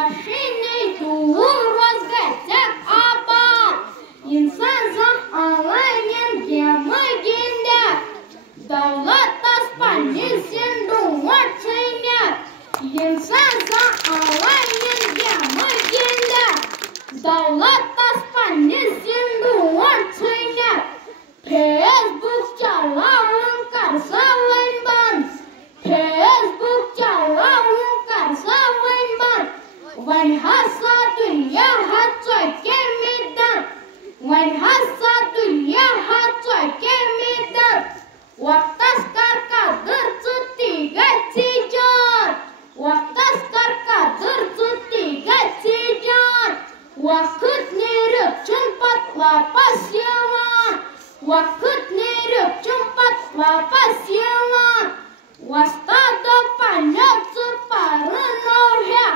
Машины дурос гетек аба. İnsan zam alayın gemeginde. Davlat taspanyesin duvar çeyne. İnsan zam alayın gemeginde. Davlat taspanyesin duvar çeyne. Facebook çalavun karsalayın ban. Facebook çalavun karsalayın ban. Van hasa dünya hatsoy kemidan. Van hasa dünya hatsoy kemidan. Waktas karkadır cuti gacijan. Waktas karkadır cuti gacijan. Wakut nirip cumpat lapas yawan. Wakut nirip cumpat lapas yawan. Wastada pandang separuh nohya.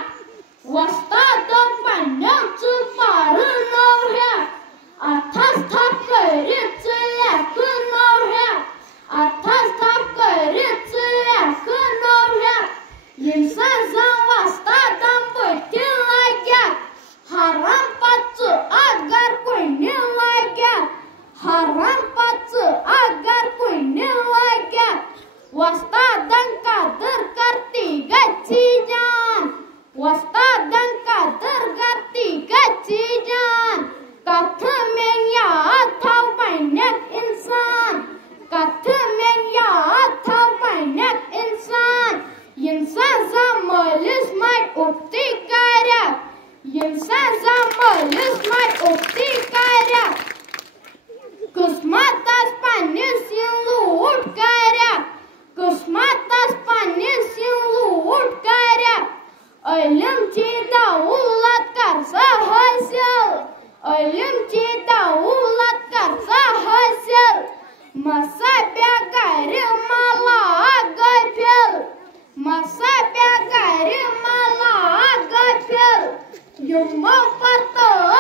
Wastada pandang separuh nohya. Atas tak kerit selaka nohya. Atas tak kerit selaka nohya. İnsan zam wastada bertilaga. Haram patsu agar kuinilaga. Haram patsu agar kuinilaga. Wastadan kader karti gacijan. Wastadan kader karti gacijan. Katı men ya atau banyak insan. Katı men ya atau banyak insan. İnsan zamalız may ukti kara. İnsan zamalız may ukti kara. Kısmatas panisin luhut kara. Kısmatas panisin luhut kara. Ölüm cida ulat karsa hasil. Ölüm cida ulat karsa hasil. Masa biagari malah gafil. Masa biagari malah gafil. Yumma patah